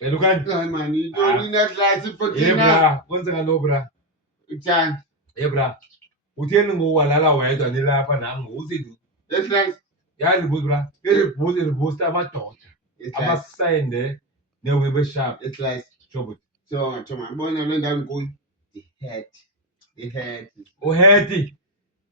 Elukani. Hayi mani intoni nahlasi Hey fotina. bra, kwenzeka lo bra. Uthani? Hey bra. Utheni ngowalala wedwa nilapha nami ngosithi. Ehlasi. Yazi buzi bra. Iribuzi amadoda. Amasende newebe sharp. Ehlasi. Jobu. So ngibona le ndawo nkulu. The head. Uheti.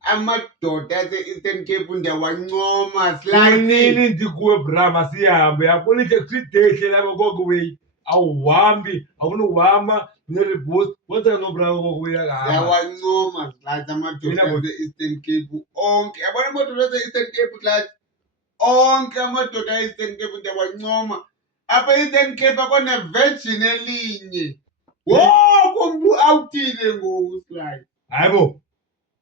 Amadoda ase-Eastern Cape ndiyawancoma Nini ndikuwe bra masihambe. Yabona iteksi dehle lapho kokwe. Awuhambi, awunohamba neribuzi. Kwenzeka no bra kokwe yakahamba. Ndiyawancoma slides amadoda ase-Eastern Cape onke. Yabona amadoda ase-Eastern Cape slides. Onke amadoda ase-Eastern Cape ndiyawancoma. Apha e-Eastern Cape akone-virgin elinye. Wonke umuntu awuthile ngoku slides. Hayibo.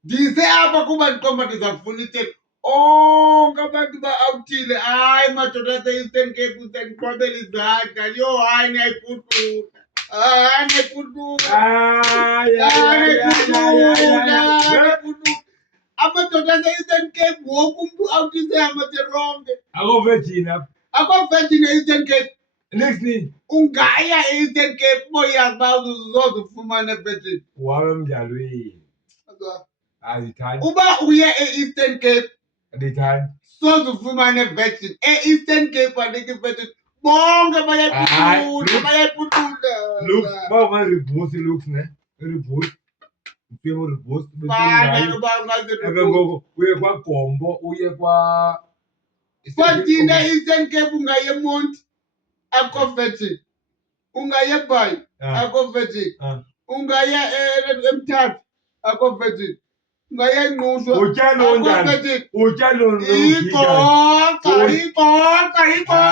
Ndise apha kuba ndiqomba ndizafuna itheni. Onke abantu ba-awuthile. Hayi madoda ase-Eastern Cape usendiqobela izandla. Yho hayi niyayiputuka. Hayi niyayiputuka. Amadoda ase-Eastern Cape wonke umuntu awuthise amateronke. Ako-virgin apha. Akho-virgin e-Eastern Cape. Next nini? Ungaya e-Eastern Cape boyazi uba uzozifumana virgin. Wami emdlalweni. Azithandi. Uba uye e-Eastern Cape Andithandi. sozifumane virgin. E-Eastern Cape andithi virgin. Bonke bayayiputula. Look, uba ungaribhusi looks ne? Iribhusi. Ufike uribhusi. Bana uba ungazi Ngoko uye kwaGombo, uye kwa Fourteen e-Eastern Cape ungaye eMonti. Akho virgin. Ungaye eBhayi. Akho virgin. Ungaya eMthatha. Akho virgin. Ungaya eNgqushwa. Utya loo virgin. Utya loo Iqoqa.